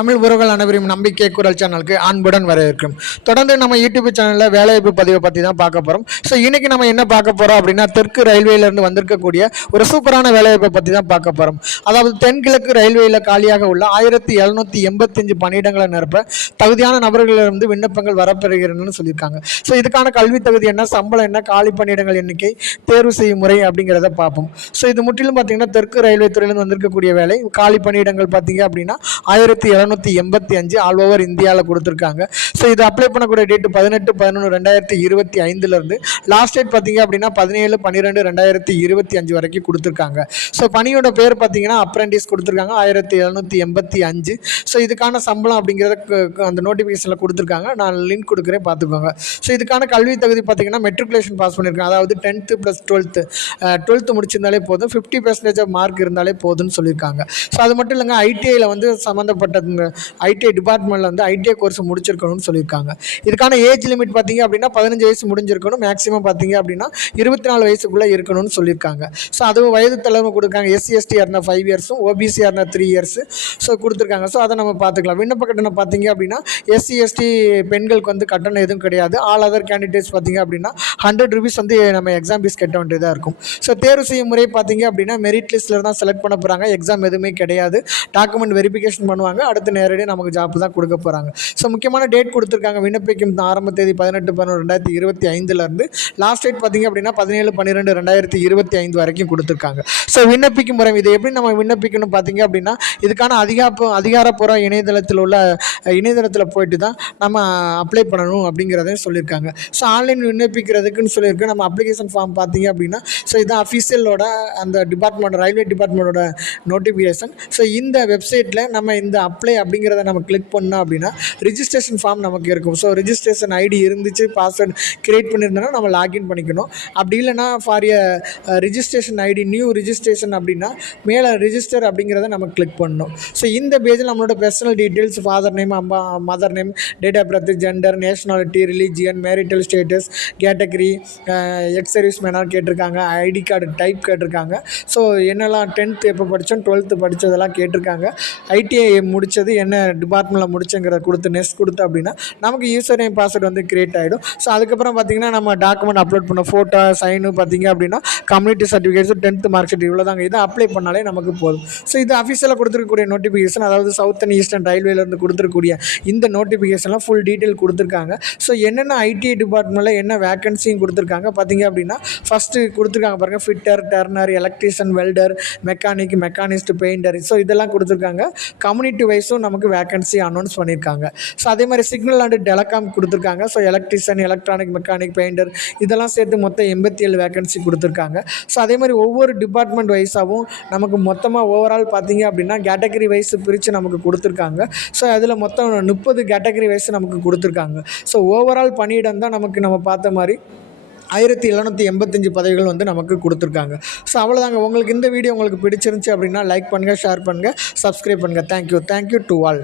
தமிழ் உறவுகள் அனைவரும் நம்பிக்கை குரல் சேனலுக்கு அன்புடன் வரவேற்கும். தொடர்ந்து நம்ம யூடியூப் சேனலில் வேலைவாய்ப்பு பதிவை பற்றி தான் பார்க்க போகிறோம். ஸோ இன்றைக்கி நம்ம என்ன பார்க்க போகிறோம் அப்படின்னா, தெற்கு ரயில்வேலேருந்து வந்திருக்கக்கூடிய ஒரு சூப்பரான வேலைவாய்ப்பை பற்றி தான் பார்க்க போகிறோம். அதாவது தென்கிழக்கு ரயில்வேயில் காலியாக உள்ள 1785 பணியிடங்களை நிரப்ப தகுதியான நபர்களிலிருந்து விண்ணப்பங்கள் வரப்பெறுகிறதுன்னு சொல்லியிருக்காங்க. ஸோ இதுக்கான கல்வி தகுதி என்ன, சம்பளம் என்ன, காலி பணியிடங்கள் எண்ணிக்கை, தேர்வு செய்யும் முறை அப்படிங்கிறத பார்ப்போம். ஸோ இது முற்றிலும் பார்த்தீங்கன்னா தெற்கு ரயில்வே துறையிலிருந்து வந்திருக்கக்கூடிய வேலை. காலி பணியிடங்கள் பார்த்தீங்க அப்படின்னா 1785 ஆல் ஓவர் இந்தியாவில் கொடுத்துருக்காங்க. ஸோ இது அப்ளை பண்ணக்கூடிய டேட்டு 18/11/2025 லாஸ்ட் டேட் பார்த்தீங்க அப்படின்னா 17/12/2025 வரைக்கும் கொடுத்துருக்காங்க. ஸோ பணியோட பேர் பார்த்தீங்கன்னா அப்ரெண்டிஸ் கொடுத்துருக்காங்க 1785. ஸோ இதுக்கான சம்பளம் அப்படிங்கிறத அந்த நோட்டிஃபிகேஷனில் கொடுத்துருக்காங்க. நான் லிங்க் கொடுக்குறேன், பார்த்துக்கோங்க. ஸோ இதுக்கான கல்வி தகுதி பார்த்தீங்கன்னா மெட்ரிகுலேஷன் பாஸ் பண்ணியிருக்காங்க. அதாவது 10th + 12th முடிச்சிருந்தாலே போதும், 50% மார்க் இருந்தாலே போதும்னு சொல்லியிருக்காங்க. ஸோ அது மட்டும் இல்லைங்க, ஐடிஐயில் வந்து சம்மந்தப்பட்டதுங்க ஐடிஐ டிபார்ட்மெண்ட்டில் வந்து ஐடிஐ கோர்ஸ் முடிச்சிருக்கணும்னு சொல்லியிருக்காங்க. இதுக்கான ஏஜ் லிமிட் பார்த்தீங்க அப்படின்னா 15 வயசு முடிஞ்சிருக்கணும். மேக்ஸிமம் பார்த்தீங்க அப்படின்னா 24 வயசுக்குள்ளே இருக்கணும்னு சொல்லியிருக்காங்க. ஸோ அதுவும் வயது தலைமை கொடுக்காங்க. SC/ST இருந்தால் 5 இயர்ஸும், OBC இருந்தால் 3 இயர்ஸு ஸோ கொடுத்துருக்காங்க. ஸோ அதை நம்ம பார்த்துக்கலாம். விண்ணப்ப கட்டணம் பார்த்தீங்க அப்படின்னா SC/ST பெண்களுக்கு வந்து கட்டணம் எதுவும் கிடையாது. ஆல் அதர் கேண்டிடேட்ஸ் பார்த்தீங்க அப்படின்னா 100 rupees வந்து நம்ம எக்ஸாம் ஃபீஸ் கட்ட வேண்டியதாக இருக்கும். ஸோ தேர்வு செய்யும் முறை பார்த்தீங்க அப்படின்னா மெரிட் லிஸ்ட்டில் தான் செலக்ட் பண்ண போகிறாங்க. எக்ஸாம் எதுவுமே கிடையாது. டாக்குமெண்ட் வெரிஃபிகேஷன் பண்ணுவாங்க. அடுத்து நேரடியாக நமக்கு ஜாப் தான் கொடுக்க போகிறாங்க. ஸோ முக்கியமான டேட் கொடுத்துருக்காங்க. விண்ணப்பிக்கும் ஆரம்ப தேதி 18/11/2025 லாஸ்ட் டேட் பார்த்தீங்க அப்படின்னா 17/12/2025 வரைக்கும் கொடுத்துருக்காங்க. ஸோ விண்ணப்பிக்கும் முறை இது எப்படி நம்ம விண்ணப்பிக்கணும் பார்த்தீங்க அப்படின்னா, இதுக்கான அதிகாரப்பூர்வ இணையதளத்தில் போயிட்டு தான் நம்ம அப்ளை பண்ணணும் அப்படிங்கிறதையும் சொல்லியிருக்காங்க. ஸோ ஆன்லைன் விண்ணப்பிக்கிறதுக்குன்னு சொல்லியிருக்கு. நம்ம அப்ளிகேஷன் ஃபார்ம் பார்த்தீங்க அப்படின்னா, ஸோ இதுதான் அஃபீஷியலோட அந்த டிபார்ட்மெண்ட் ரயில்வே டிபார்ட்மெண்ட்டோட நோட்டிஃபிகேஷன். ஸோ இந்த வெப்சைட்டில் நம்ம இந்த அப்ளை அப்படிங்கிறத நம்ம கிளிக் பண்ணோம் அப்படின்னா ரிஜிஸ்ட்ரேஷன் ஃபார்ம் நமக்கு இருக்கும். ஸோ ரிஜிஸ்ட்ரேஷன் ஐடி இருந்துச்சு, பாஸ்வேர்டு கிரியேட் பண்ணியிருந்தோன்னா நம்ம லாகின் பண்ணிக்கணும். அப்படி இல்லைனா for registration ID new registration அப்படின்னா மேலே ரிஜிஸ்டர் அப்படிங்கிறத நம்ம கிளிக் பண்ணணும். ஸோ இந்த பேஜில் நம்மளோட personal details, father name, mother name, date of birth, gender, nationality, religion, marital status, category, ex service மேனாக கேட்டிருக்காங்க, ஐடி கார்டு டைப் கேட்டிருக்காங்க. ஸோ என்னெல்லாம் 10th எப்போ படித்தோம், 12th படித்ததெல்லாம் கேட்டிருக்காங்க. ஐடிஐ முடித்தது என்ன டிபார்ட்மெண்ட்டில் முடிச்சுங்கிறத கொடுத்து நெக்ஸ்ட் கொடுத்து அப்படின்னா நமக்கு யூசர் நேம் பாஸ்வேர்டு வந்து கிரியேட் ஆகிடும். ஸோ அதுக்கப்புறம் பார்த்திங்கன்னா நம்ம டாக்குமெண்ட் அப்லோட் பண்ண ஃபோட்டோ, சைனு பார்த்திங்க அப்படின்னா community certificates, 10th mark sheet இவ்வளோ தாங்க. இதை அப்ளை பண்ணாலே நமக்கு போதும். ஸோ இது அஃபீஷியலாக கொடுத்துருக்கக்கூடிய நோட்டிஃபிகேஷன். அதாவது சவுத் அண்ட் ஈஸ்டர்ன் ரயில்வேலேருந்து கொடுத்துருக்கூடிய இந்த நோட்டிஃபிகேஷன்லாம் ஃபுல் டீட்டெயில் கொடுத்துருக்காங்க. ஸோ என்னென்ன ஐடிஐ டிபார்ட்மெண்ட்டில் என்ன வேக்கன்சியும் கொடுத்துருக்காங்க பார்த்திங்க அப்படின்னா, ஃபஸ்ட்டு கொடுத்துருக்காங்க பாருங்கள், fitter, turner, electrician, welder, mechanic, machinist, painter. So இதெல்லாம் கொடுத்துருக்காங்க. கம்யூனிட்டி வைஸும் நமக்கு வேக்கன்சி அனௌன்ஸ் பண்ணியிருக்காங்க. ஸோ அதே மாதிரி சிக்னல் அண்ட் டெலகாம் கொடுத்துருக்காங்க. So electrician, electronic, mechanic, painter இதெல்லாம் சேர்த்து மொத்தம் 87 வேக்கன்சி கொடுத்துருக்காங்க. ஸோ அதே மாதிரி ஒவ்வொரு டிபார்ட்மெண்ட் வைஸாகவும் நமக்கு மொத்தமாக ஓவரால் பார்த்தீங்க அப்படின்னா கேட்டகரி வைஸ் பிரித்து நமக்கு கொடுத்துருக்காங்க. ஸோ அதில் மொத்தம் 30 கேட்டகரி வைஸ் நமக்கு கொடுத்துருக்காங்க. ஸோ ஓவரால் பணியிடம் தான் நமக்கு நம்ம பார்த்த மாதிரி 1785 பதவிகள் வந்து நமக்கு கொடுத்துருக்காங்க. ஸோ அவ்வளோதாங்க. உங்களுக்கு இந்த வீடியோ உங்களுக்கு பிடிச்சிருந்துச்சி அப்படின்னா லைக் பண்ணுங்கள், ஷேர் பண்ணுங்கள், சப்ஸ்கிரைப் பண்ணுங்கள். Thank you to all.